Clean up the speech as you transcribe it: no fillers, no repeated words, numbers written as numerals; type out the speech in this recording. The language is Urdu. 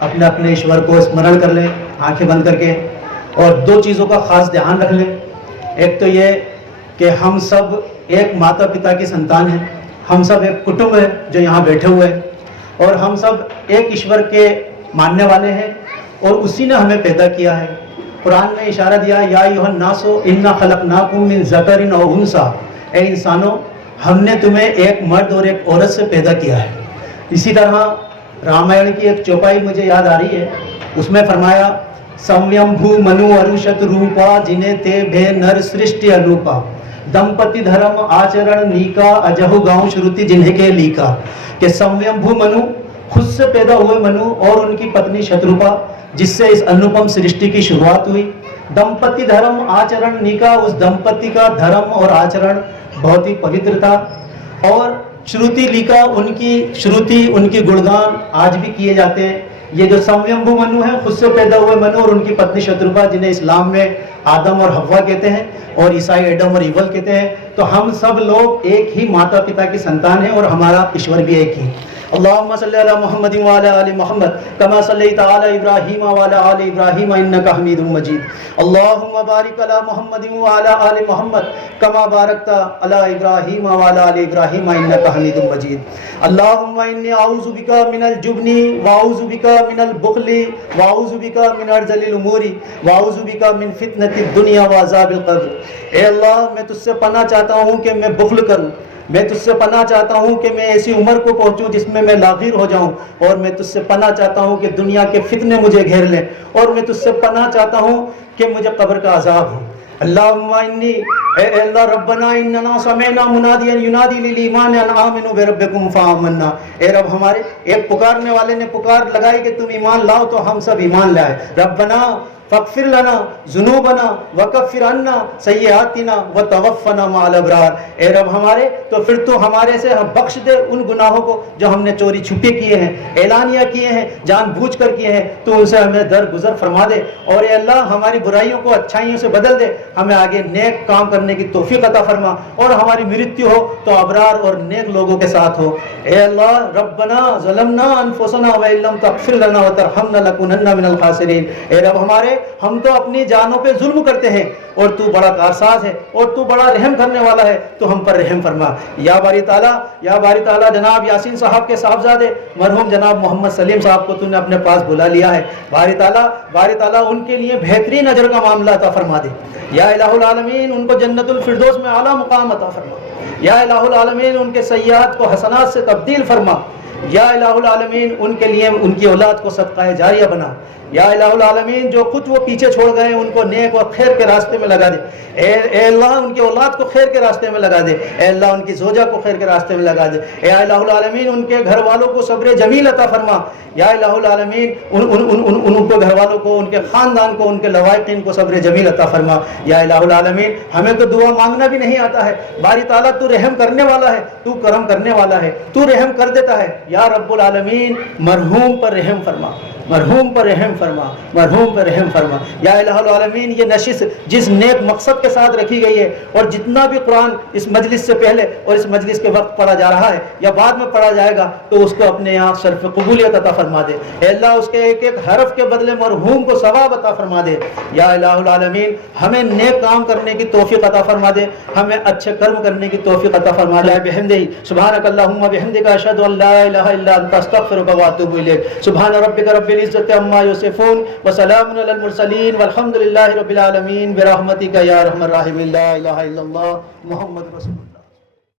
اپنے اپنے ایشور کو اسمرن کر لیں آنکھیں بند کر کے، اور دو چیزوں کا خاص دھیان رکھ لیں۔ ایک تو یہ کہ ہم سب ایک ماتا پتا کی سنتان ہیں، ہم سب ایک کٹمب ہے جو یہاں بیٹھے ہوئے ہیں، اور ہم سب ایک ایشور کے ماننے والے ہیں، اور اسی نے ہمیں پیدا کیا ہے۔ قرآن نے اشارہ دیا یا ایھا الناس انا خلقناکم من ذکر و انثی، اے انسانوں ہم نے تمہیں ایک مرد اور ایک عورت سے پیدا کیا ہے۔ اسی طرح رامائن کی ایک چوپائی مجھے یاد آ رہی ہے، اس میں فرمایا سمیمبھو منو اروشت روپا جنے تے بھے نر سرشٹی انوپا دمپتی دھرم آچرن نیکا اجہو گاؤں شروتی جنہیں کے لیکا، کہ سمیمبھو منو خود سے پیدا ہوئے منو اور ان کی پتنی شتروپا جس سے اس انوپم سرشٹی کی شروعات ہوئی، دمپتی دھرم آچرن نیکا اس دمپتی کا دھرم اور آچرن بہت ہی پوتر تھا، اور شروتی لیکا ان کی گڑگان آج بھی کیے جاتے ہیں۔ یہ جو سمیمبھو منو ہیں خود سے پیدا ہوئے منو اور ان کی پتنی شتروپا جنہیں اسلام میں آدم اور حوا کہتے ہیں اور عیسائی ایڈم اور ایول کہتے ہیں، تو ہم سب لوگ ایک ہی ماتا پتا کی سنتان ہیں اور ہمارا ایشور بھی ایک ہی۔ اللہم صلی علی محمد وعلی آل محمد کما صلیت علی ابراہیم وعلی آل ابراہیم انک حمید مجید۔ اللہم بارک علی محمد وعلی آل محمد کما بارکت علی ابراہیم وعلی آل ابراہیم انک حمید مجید۔ اللہم انی اعوذ بک من الجبن واعوذ بک من البخل واعوذ بک من ارذل الامور واعوذ بک من فتنۃ الدنیا وعذاب القبر۔ اے اللہ میں تجھ سے پناہ چاہتا ہوں کہ میں بخل کروں، میں تجھ سے پناہ چاہتا ہوں کہ میں ایسی عمر کو پہنچوں جس میں لاغر ہو جاؤں، اور میں تجھ سے پناہ چاہتا ہوں کہ دنیا کے فتنے مجھے گھیر لیں، اور میں تجھ سے پناہ چاہتا ہوں کہ مجھے قبر کا عذاب ہو۔ اللہم انی، اے اللہ ربنا اننا سمعنا منادیا ینادی للایمان ان آمنوا بربکم فآمنا۔ اے رب ہمارے، ایک پکارنے والے نے پکار لگائی کہ تم ایمان لاؤ، تو ہم سب ایمان لائے۔ ربنا فاغفر لنا ذنوبنا وکفر عنا سیئاتنا وتوفنا مع الابرار۔ اے رب ہمارے، تو پھر تو ہمارے سے بخش دے ان گناہوں کو جو ہم نے چوری چھپے کیے ہیں، اعلانیہ کیے ہیں، جان بوجھ کر کیے ہیں، تو ان سے ہمیں درگزر فرما دے، اور اے اللہ ہماری برائیوں کو اچھائیوں سے بدل دے، ہمیں آگے نیک کام کرنے کی توفیق عطا فرما، اور ہماری مرتیو ہو تو ابرار اور نیک لوگوں کے ساتھ ہو۔ اے اللہ ربنا ظلمنا انفسنا وان لم تغفر لنا وترحمنا لنکونن من الخاسرین۔ اے رب ہمارے، ہم تو اپنی جانوں پہ ظلم کرتے ہیں، اور تو بڑا کارساز ہے، اور تو بڑا رحم کرنے والا ہے، تو ہم پر رحم فرما۔ یا باری تعالیٰ جناب یاسین صاحب کے صاحبزادے مرحوم جناب محمد سلیم صاحب کو تو نے اپنے پاس بلا لیا ہے، باری تعالیٰ ان کے لیے بہترین اجر کا معاملہ عطا فرما دے۔ یا الہ العالمین ان کو جنت الفردوس میں اعلیٰ مقام عطا فرما۔ یا الہ العالمین ان کے سیئات کو حسنات سے تبدیل فرما۔ یا الہ العالمین ان کے لیے ان کی اولاد کو صدقہ جاریہ بنا۔ یا الہ العالمین جو خود وہ پیچھے چھوڑ گئے ان کو نیک اور خیر کے راستے میں لگا دے۔ اے اللہ ان کی اولاد کو خیر کے راستے میں لگا دے۔ اے اللہ ان کی زوجہ کو خیر کے راستے میں لگا دے۔ اے الہ العالمین ان کے گھر والوں کو صبر جمیل عطا فرما۔ یا الہ العالمین ان کو گھر والوں کو، ان کے خاندان کو، ان کے لوائقین کو صبر جمیل عطا فرما۔ یا الہ العالمین ہمیں تو دعا مانگنا بھی نہیں آتا ہے، باری تعالیٰ تو رحم کرنے والا ہے، تو کرم کرنے والا ہے، تو رحم کر دیتا ہے۔ یا رب العالمین مرحوم پر رحم فرما، مرحوم پر رحم فرما، مرحوم پر رحم فرما۔ یا الہ العالمین یہ نشست جس نیک مقصد کے ساتھ رکھی گئی ہے، اور جتنا بھی قرآن اس مجلس سے پہلے اور اس مجلس کے وقت پڑھا جا رہا ہے یا بعد میں پڑھا جائے گا، تو اس کو اپنے یہاں شرف قبولیت عطا فرما دے۔ اے اللہ اس کے ایک ایک حرف کے بدلے مرحوم کو ثواب عطا فرما دے۔ یا الہ العالمین ہمیں نیک کام کرنے کی توفیق عطا فرما دے، ہمیں اچھے کرم کرنے کی توفیق عطا فرما دے۔ بحمدہ سبحانک اللہم بحمدک اشہد ان لا الہ الا انت استغفرک واتوب الیک۔ سبحان ربک رب العزۃ عما یصفون وسلام علی المرسلین والحمد للہ رب العالمین برحمتک یا ارحم الراحمین۔ لا الہ الا اللہ محمد رسول اللہ۔